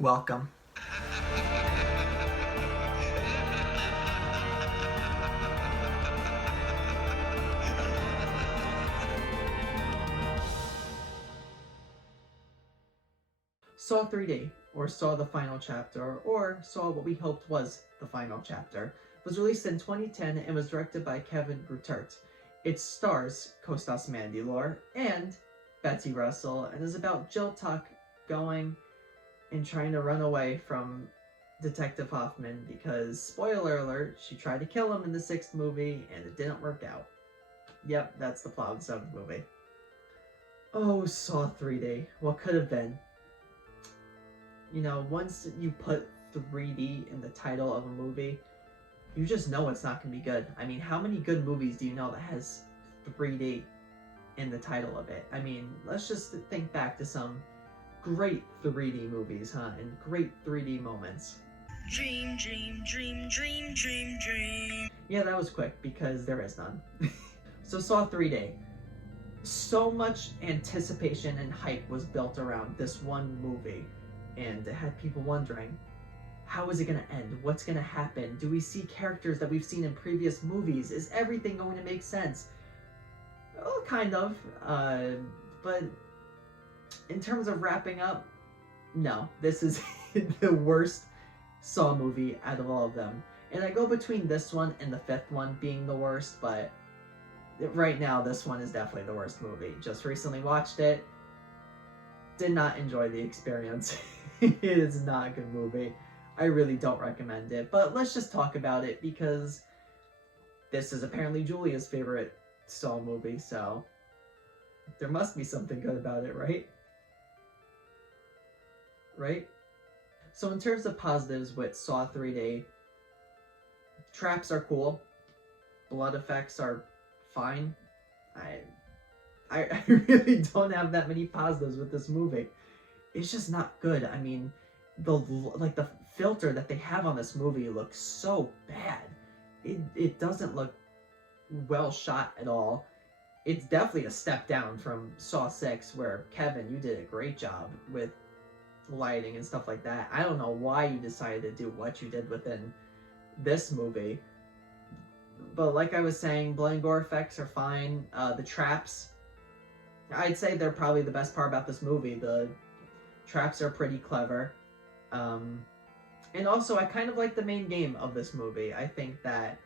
Welcome. Saw 3D, or Saw the Final Chapter, or Saw what we hoped was the final chapter, was released in 2010 and was directed by Kevin Greutert. It stars Kostas Mandylor and Betsy Russell, and is about Jill Tuck going and trying to run away from Detective Hoffman because, spoiler alert, she tried to kill him in the 6th movie and it didn't work out. Yep, that's the plot of the 7th movie. Oh, Saw 3D. What could have been? You know, once you put 3D in the title of a movie, you just know it's not going to be good. I mean, how many good movies do you know that has 3D in the title of it? I mean, let's just think back to some great 3D movies, huh? And great 3D moments. Dream, dream, dream, dream, dream, dream. Yeah, that was quick because there is none. So Saw 3D. So much anticipation and hype was built around this one movie, and it had people wondering, how is it going to end? What's going to happen? Do we see characters that we've seen in previous movies? Is everything going to make sense? Well, kind of, but in terms of wrapping up, no, this is the worst Saw movie out of all of them. And I go between this one and the 5th one being the worst, but right now this one is definitely the worst movie. Just recently watched it. Did not enjoy the experience. It is not a good movie. I really don't recommend it. But let's just talk about it because this is apparently Julia's favorite Saw movie, so there must be something good about it, right? Right? So in terms of positives with Saw 3D, traps are cool. Blood effects are fine. I really don't have that many positives with this movie. It's just not good. I mean, the filter that they have on this movie looks so bad. It doesn't look well shot at all. It's definitely a step down from Saw 6, where Kevin, you did a great job with lighting and stuff like that. I don't know why you decided to do what you did within this movie. But like I was saying, blood and gore effects are fine. The traps, I'd say they're probably the best part about this movie. The traps are pretty clever. And also, I kind of like the main game of this movie. I think that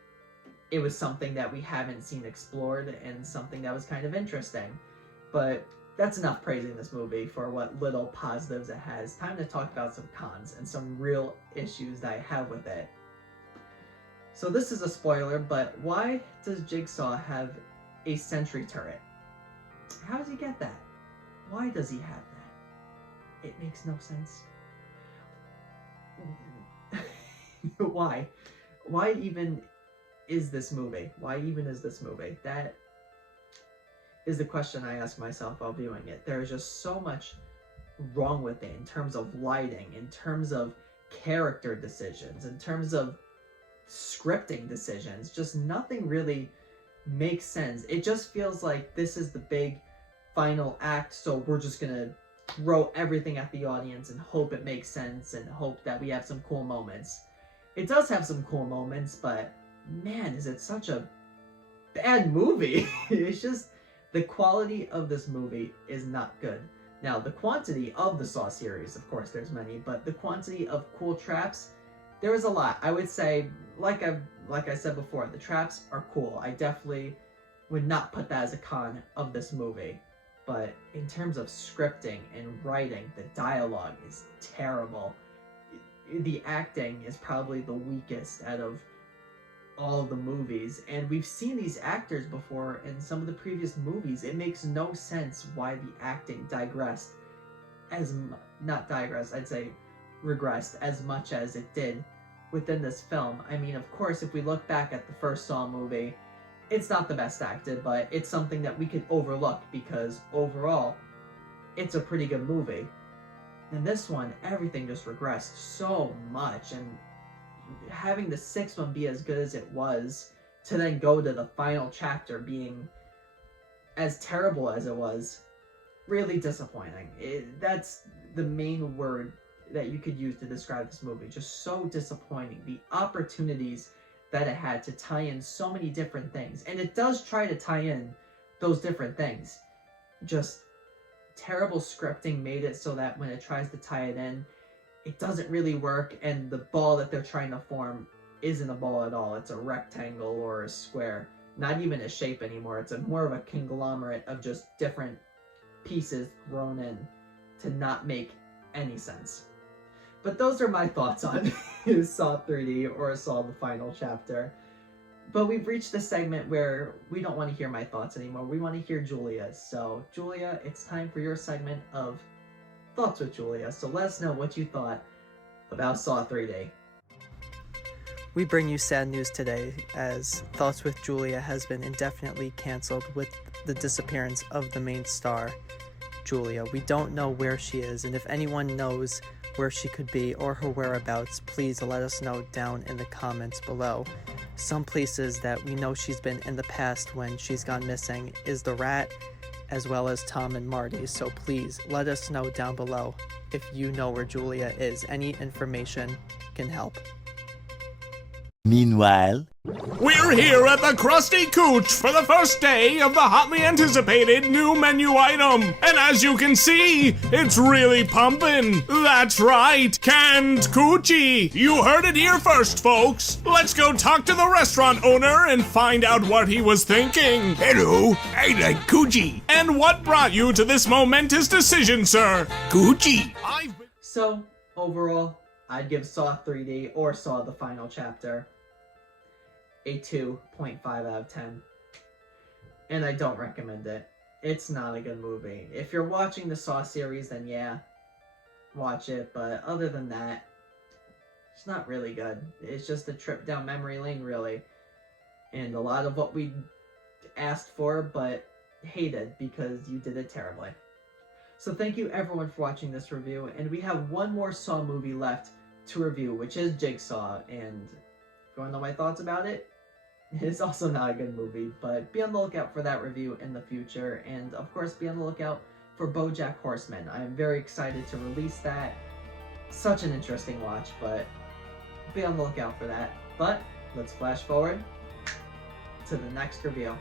it was something that we haven't seen explored and something that was kind of interesting. But that's enough praising this movie for what little positives it has. Time to talk about some cons and some real issues that I have with it. So this is a spoiler, but why does Jigsaw have a sentry turret? How does he get that? Why does he have that? It makes no sense. Why? Why even is this movie? Why even is this movie? That is the question I ask myself while viewing it. There is just so much wrong with it in terms of lighting, in terms of character decisions, in terms of scripting decisions. Just nothing really makes sense. It just feels like this is the big final act, so we're just gonna throw everything at the audience and hope it makes sense and hope that we have some cool moments. It does have some cool moments, but man, is it such a bad movie. It's just, the quality of this movie is not good. Now, the quantity of the Saw series, of course there's many, but the quantity of cool traps, there is a lot. I would say, like I said before, the traps are cool. I definitely would not put that as a con of this movie. But in terms of scripting and writing, the dialogue is terrible. The acting is probably the weakest out of all of the movies, and we've seen these actors before in some of the previous movies. It makes no sense why the acting digressed not digressed, I'd say regressed as much as it did within this film. I mean, of course, if we look back at the first Saw movie, it's not the best acted, but it's something that we could overlook because overall, it's a pretty good movie. In this one, everything just regressed so much, and having the 6th one be as good as it was, to then go to the final chapter being as terrible as it was, really disappointing. That's the main word that you could use to describe this movie. Just so disappointing. The opportunities that it had to tie in so many different things. And it does try to tie in those different things. Just terrible scripting made it so that when it tries to tie it in, it doesn't really work, and the ball that they're trying to form isn't a ball at all. It's a rectangle or a square. Not even a shape anymore. It's more of a conglomerate of just different pieces thrown in to not make any sense. But those are my thoughts on Saw 3D or Saw the Final Chapter. But we've reached the segment where we don't want to hear my thoughts anymore. We want to hear Julia's. So, Julia, it's time for your segment of Thoughts with Julia. So let us know what you thought about Saw 3D. We bring you sad news today, as Thoughts with Julia has been indefinitely canceled with the disappearance of the main star, Julia. We don't know where she is, and if anyone knows where she could be or her whereabouts, please let us know down in the comments below. Some places that we know she's been in the past when she's gone missing is the Rat, as well as Tom and Marty, so please let us know down below if you know where Julia is. Any information can help. Meanwhile, we're here at the Krusty Cooch for the first day of the hotly anticipated new menu item. And as you can see, it's really pumping. That's right, canned coochie. You heard it here first, folks. Let's go talk to the restaurant owner and find out what he was thinking. hello, I like coochie. And what brought you to this momentous decision, sir? Coochie. So, overall, I'd give Saw 3D or Saw the Final Chapter a 2.5 out of 10. And I don't recommend it. It's not a good movie. If you're watching the Saw series, then yeah, watch it. But other than that, it's not really good. It's just a trip down memory lane, really. And a lot of what we asked for, but hated because you did it terribly. So thank you everyone for watching this review. And we have one more Saw movie left to review, which is Jigsaw. And if you want to know my thoughts about it, it's also not a good movie, but be on the lookout for that review in the future, and of course be on the lookout for BoJack Horseman. I am very excited to release that. Such an interesting watch, but be on the lookout for that. But let's flash forward to the next review.